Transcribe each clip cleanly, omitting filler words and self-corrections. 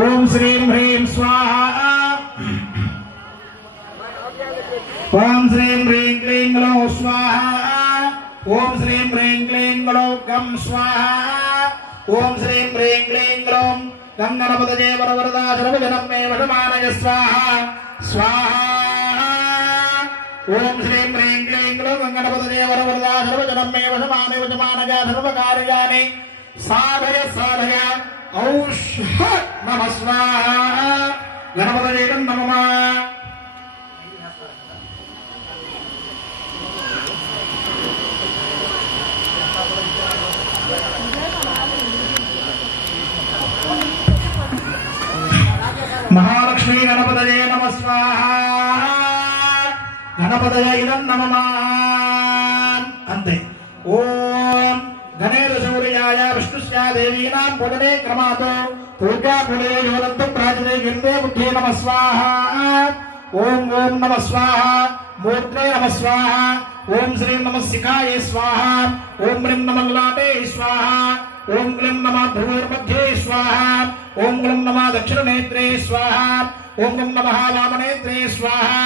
ओम श्रीं ह्रीं स्वाहा ओम श्रीं ह्रीं क्लीं ग्लौं स्वाहा ओम श्रीं ह्रीं क्लीं ग्लौं गं स्वाहा ओम श्रीं ह्रीं क्लीं ग्लौं गंगणपतये वरवरदा सर्वजनं मे वशमानय स्वाहा स्वाहा ओम श्रीं ह्रीं क्लीं ग्लौं गंगणपतये वरवरदा सर्वजनं मे वशमानय सर्वकार्याणि साधय साधय औषध नमः स्वाहा गणपतये नमः महालक्ष्मी गणपतये नमः स्वाहा गणपतये नमः अंते ओम गणेश सूर्याय विष्णुस्या देवीनां पुनरे क्रमातो पूजा पुनरे योदन्तं प्राचने गिर्दे बुद्धे नमः स्वाहा ओम ओम नमः स्वाहा मूर्ते नमः स्वाहा ओम श्रीं नमः शिखाय स्वाहा ओम ह्रीं नमः लाटे स्वाहा ओम क्लीं नमः भ्रुवोर्मध्ये स्वाहा ओम क्लीं नमः दक्षिणनेत्रे स्वाहा ओम नमः वामनेत्रे स्वाहा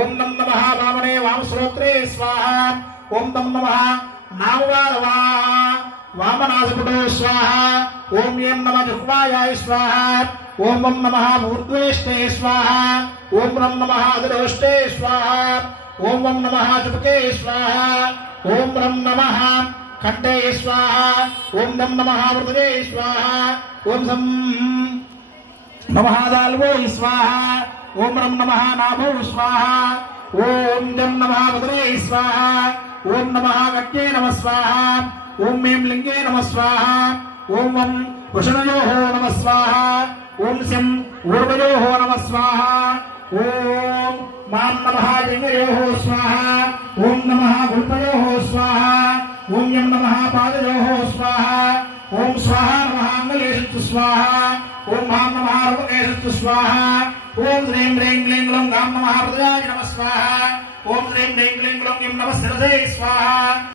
ओम नमः वामने वामश्रोत्रे स्वाहा ओम नमः नामवारवा वामनासपुटो स्वाहा ओम यं नमः जुह्वायाय स्वाहा ओम नमः मूर्ध्वेष्टे स्वाहा ओम नमः अधरोष्टे स्वाहा ओम नमः शुभके स्वाहा ओम नमः कंठे स्वाहा ओम नमः हृदये स्वाहा ओम नमः दाल्वो स्वाहा ओम नमः नाभो स्वाहा ओम नमः उदरे स्वाहा ओम नमः गट्ये नमः स्वाहा ओम ऐं लिंगे नमः स्वाहा ओम वृषणयोः नमः स्वाहा ओम शं ऊर्वयोः नमः स्वाहा ओम मां नमः लिंगयोः स्वाहा ओम नमः गुल्पयोः स्वाहा ओम यं नमः पादयोः स्वाहा ओम स्वाहा नमः अंगलेषु स्वाहा ओम मां नमः रुपकेषु स्वाहा ओम ह्रीं ह्रीं क्लीं ग्लौं गां नमः हृदयाय नमः स्वाहा ओम ह्रीं ह्रीं क्लीं ग्लौं यं नमः शिरसे स्वाहा।